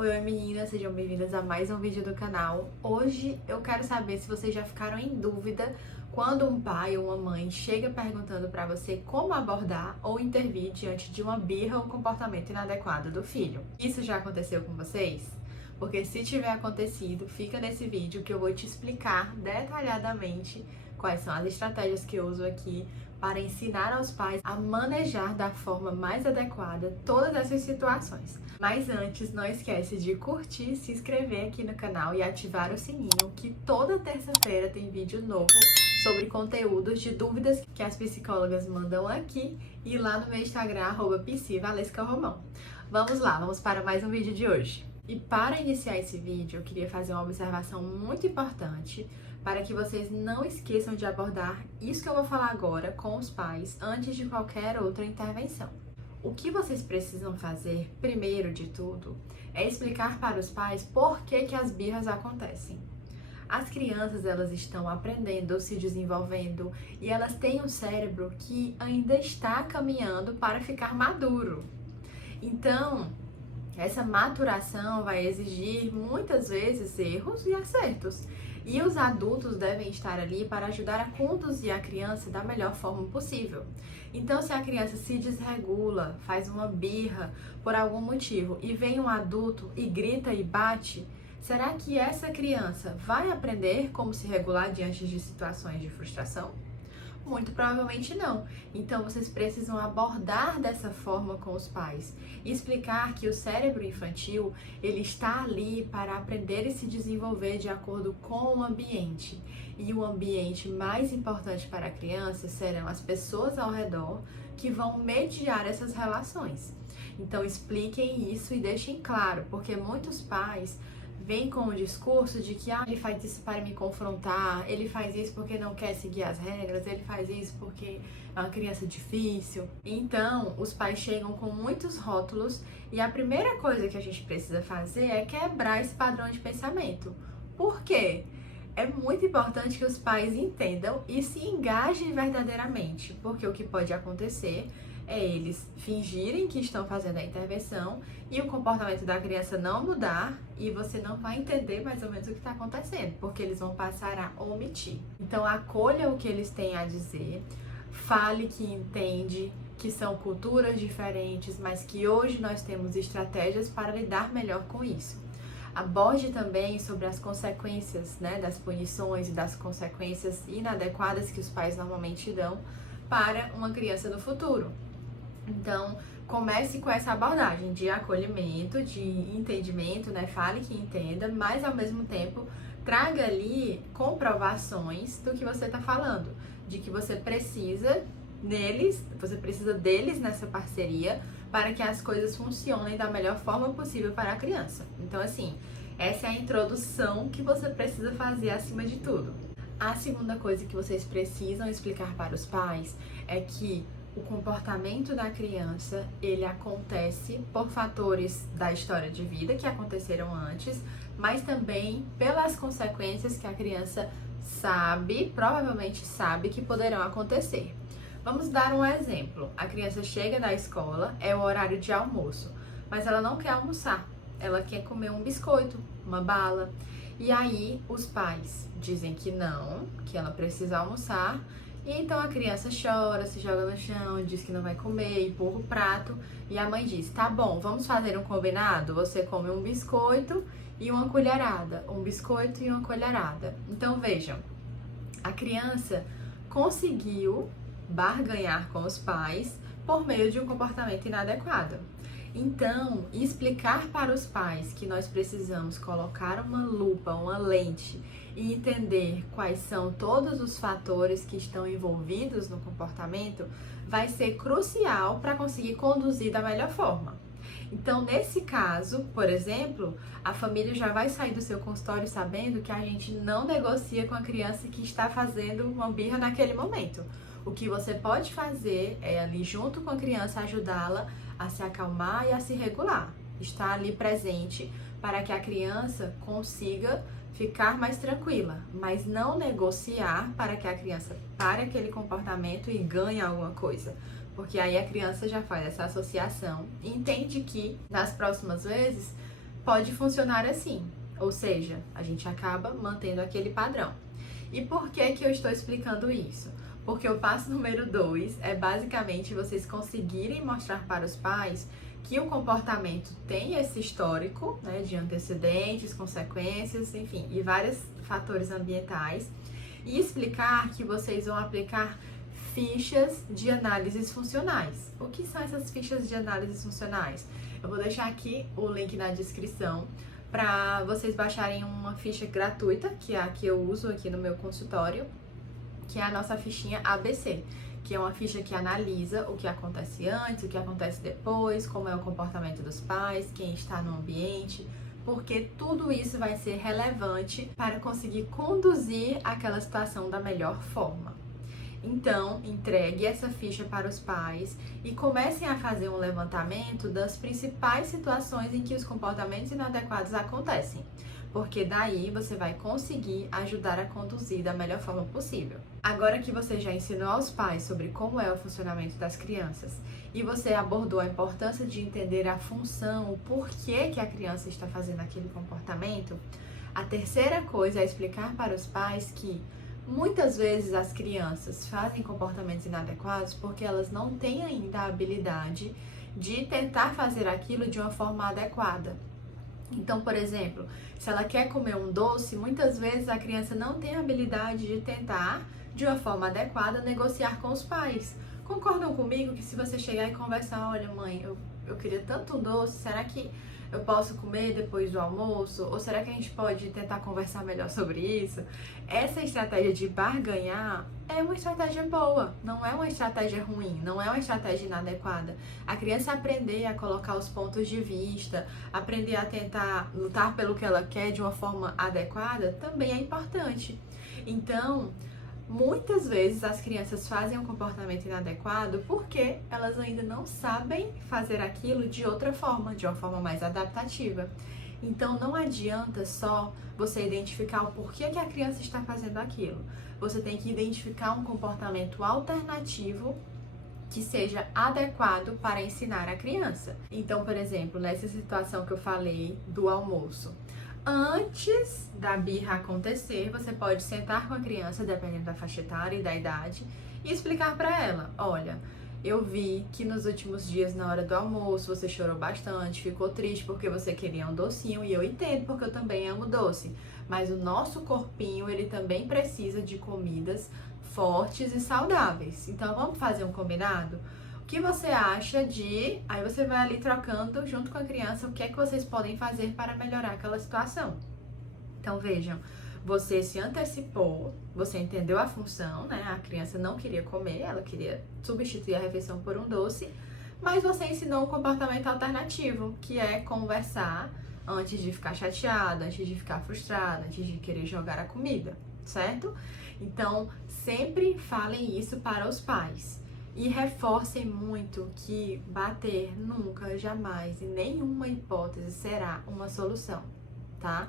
Oi meninas, sejam bem-vindas a mais um vídeo do canal. Hoje eu quero saber se vocês já ficaram em dúvida quando um pai ou uma mãe chega perguntando para você como abordar ou intervir diante de uma birra ou comportamento inadequado do filho. Isso já aconteceu com vocês? Porque se tiver acontecido, fica nesse vídeo que eu vou te explicar detalhadamente quais são as estratégias que eu uso aqui para ensinar aos pais a manejar da forma mais adequada todas essas situações. Mas antes, não esquece de curtir, se inscrever aqui no canal e ativar o sininho, que toda terça-feira tem vídeo novo sobre conteúdos de dúvidas que as psicólogas mandam aqui e lá no meu Instagram, @psivalescaromão. Vamos lá, vamos para mais um vídeo de hoje. E para iniciar esse vídeo, eu queria fazer uma observação muito importante para que vocês não esqueçam de abordar isso que eu vou falar agora com os pais antes de qualquer outra intervenção. O que vocês precisam fazer, primeiro de tudo, é explicar para os pais por que as birras acontecem. As crianças, elas estão aprendendo, se desenvolvendo e elas têm um cérebro que ainda está caminhando para ficar maduro. Então, essa maturação vai exigir muitas vezes erros e acertos. E os adultos devem estar ali para ajudar a conduzir a criança da melhor forma possível. Então, se a criança se desregula, faz uma birra por algum motivo e vem um adulto e grita e bate, será que essa criança vai aprender como se regular diante de situações de frustração? Muito provavelmente não. Então vocês precisam abordar dessa forma com os pais e explicar que o cérebro infantil, ele está ali para aprender e se desenvolver de acordo com o ambiente. E o ambiente mais importante para a criança serão as pessoas ao redor que vão mediar essas relações. Então expliquem isso e deixem claro, porque muitos pais vem com o discurso de que ele faz isso para me confrontar, ele faz isso porque não quer seguir as regras, ele faz isso porque é uma criança difícil. Então, os pais chegam com muitos rótulos e a primeira coisa que a gente precisa fazer é quebrar esse padrão de pensamento. Por quê? É muito importante que os pais entendam e se engajem verdadeiramente, porque o que pode acontecer é eles fingirem que estão fazendo a intervenção e o comportamento da criança não mudar e você não vai entender mais ou menos o que está acontecendo, porque eles vão passar a omitir. Então acolha o que eles têm a dizer, fale que entende que são culturas diferentes, mas que hoje nós temos estratégias para lidar melhor com isso. Aborde também sobre as consequências, das punições e das consequências inadequadas que os pais normalmente dão para uma criança no futuro. Então, comece com essa abordagem de acolhimento, de entendimento, Fale que entenda, mas ao mesmo tempo traga ali comprovações do que você está falando, de que você precisa deles nessa parceria para que as coisas funcionem da melhor forma possível para a criança. Então, assim, essa é a introdução que você precisa fazer acima de tudo. A segunda coisa que vocês precisam explicar para os pais é que o comportamento da criança, ele acontece por fatores da história de vida que aconteceram antes, mas também pelas consequências que a criança provavelmente sabe que poderão acontecer. Vamos dar um exemplo. A criança chega da escola, é o horário de almoço, mas ela não quer almoçar, ela quer comer um biscoito, uma bala. E aí os pais dizem que não, que ela precisa almoçar. E então a criança chora, se joga no chão, diz que não vai comer, empurra o prato. E a mãe diz, tá bom, vamos fazer um combinado? Você come um biscoito e uma colherada. Um biscoito e uma colherada. Então vejam, a criança conseguiu barganhar com os pais por meio de um comportamento inadequado. Então, explicar para os pais que nós precisamos colocar uma lupa, uma lente e entender quais são todos os fatores que estão envolvidos no comportamento vai ser crucial para conseguir conduzir da melhor forma. Então, nesse caso, por exemplo, a família já vai sair do seu consultório sabendo que a gente não negocia com a criança que está fazendo uma birra naquele momento. O que você pode fazer é ali junto com a criança ajudá-la a se acalmar e a se regular. Estar ali presente para que a criança consiga ficar mais tranquila, mas não negociar para que a criança pare aquele comportamento e ganhe alguma coisa. Porque aí a criança já faz essa associação e entende que nas próximas vezes pode funcionar assim, ou seja, a gente acaba mantendo aquele padrão. E por que que eu estou explicando isso? Porque o passo número 2 é basicamente vocês conseguirem mostrar para os pais que o comportamento tem esse histórico, né, de antecedentes, consequências, enfim, e vários fatores ambientais, e explicar que vocês vão aplicar fichas de análises funcionais. O que são essas fichas de análises funcionais? Eu vou deixar aqui o link na descrição para vocês baixarem uma ficha gratuita, que é a que eu uso aqui no meu consultório, que é a nossa fichinha ABC, que é uma ficha que analisa o que acontece antes, o que acontece depois, como é o comportamento dos pais, quem está no ambiente, porque tudo isso vai ser relevante para conseguir conduzir aquela situação da melhor forma. Então, entregue essa ficha para os pais e comecem a fazer um levantamento das principais situações em que os comportamentos inadequados acontecem, porque daí você vai conseguir ajudar a conduzir da melhor forma possível. Agora que você já ensinou aos pais sobre como é o funcionamento das crianças e você abordou a importância de entender a função, o porquê que a criança está fazendo aquele comportamento, a terceira coisa é explicar para os pais que muitas vezes as crianças fazem comportamentos inadequados porque elas não têm ainda a habilidade de tentar fazer aquilo de uma forma adequada. Então, por exemplo, se ela quer comer um doce, muitas vezes a criança não tem a habilidade de tentar, de uma forma adequada, negociar com os pais. Concordam comigo que se você chegar e conversar, olha mãe, eu queria tanto um doce, será que eu posso comer depois do almoço? Ou será que a gente pode tentar conversar melhor sobre isso? Essa estratégia de barganhar é uma estratégia boa, não é uma estratégia ruim, não é uma estratégia inadequada. A criança aprender a colocar os pontos de vista, aprender a tentar lutar pelo que ela quer de uma forma adequada, também é importante. Então, muitas vezes as crianças fazem um comportamento inadequado porque elas ainda não sabem fazer aquilo de outra forma, de uma forma mais adaptativa. Então não adianta só você identificar o porquê que a criança está fazendo aquilo. Você tem que identificar um comportamento alternativo que seja adequado para ensinar a criança. Então, por exemplo, nessa situação que eu falei do almoço, antes da birra acontecer, você pode sentar com a criança, dependendo da faixa etária e da idade, e explicar para ela: olha, eu vi que nos últimos dias, na hora do almoço, você chorou bastante, ficou triste porque você queria um docinho, e eu entendo porque eu também amo doce, mas o nosso corpinho, ele também precisa de comidas fortes e saudáveis. Então, vamos fazer um combinado? O que você acha de... Aí você vai ali trocando junto com a criança o que é que vocês podem fazer para melhorar aquela situação. Então, vejam, você se antecipou, você entendeu a função, né? A criança não queria comer, ela queria substituir a refeição por um doce, mas você ensinou um comportamento alternativo, que é conversar antes de ficar chateada, antes de ficar frustrada, antes de querer jogar a comida, certo? Então, sempre falem isso para os pais. E reforcem muito que bater nunca, jamais, em nenhuma hipótese será uma solução, tá?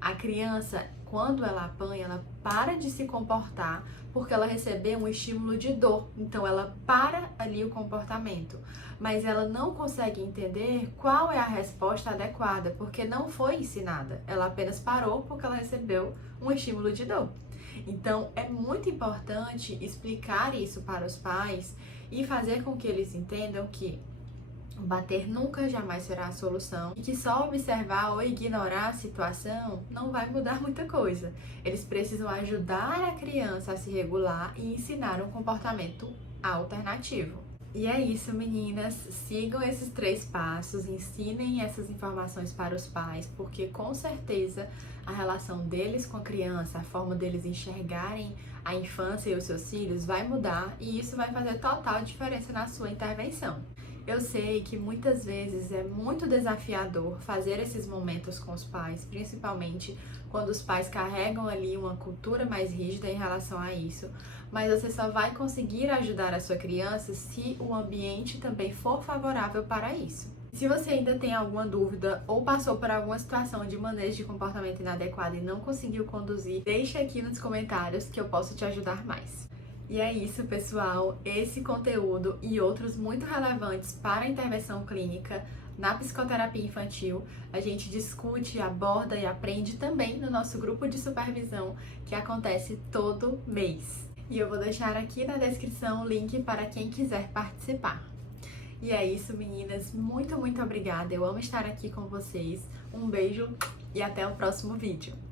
A criança, quando ela apanha, ela para de se comportar porque ela recebeu um estímulo de dor. Então, ela para ali o comportamento. Mas ela não consegue entender qual é a resposta adequada, porque não foi ensinada. Ela apenas parou porque ela recebeu um estímulo de dor. Então, é muito importante explicar isso para os pais e fazer com que eles entendam que bater nunca jamais será a solução e que só observar ou ignorar a situação não vai mudar muita coisa. Eles precisam ajudar a criança a se regular e ensinar um comportamento alternativo. E é isso, meninas. Sigam esses 3 passos, ensinem essas informações para os pais, porque com certeza a relação deles com a criança, a forma deles enxergarem a infância e os seus filhos vai mudar e isso vai fazer total diferença na sua intervenção. Eu sei que muitas vezes é muito desafiador fazer esses momentos com os pais, principalmente quando os pais carregam ali uma cultura mais rígida em relação a isso, mas você só vai conseguir ajudar a sua criança se o ambiente também for favorável para isso. Se você ainda tem alguma dúvida ou passou por alguma situação de manejo de comportamento inadequado e não conseguiu conduzir, deixa aqui nos comentários que eu posso te ajudar mais. E é isso, pessoal. Esse conteúdo e outros muito relevantes para a intervenção clínica na psicoterapia infantil. A gente discute, aborda e aprende também no nosso grupo de supervisão, que acontece todo mês. E eu vou deixar aqui na descrição o link para quem quiser participar. E é isso, meninas. Muito, muito obrigada. Eu amo estar aqui com vocês. Um beijo e até o próximo vídeo.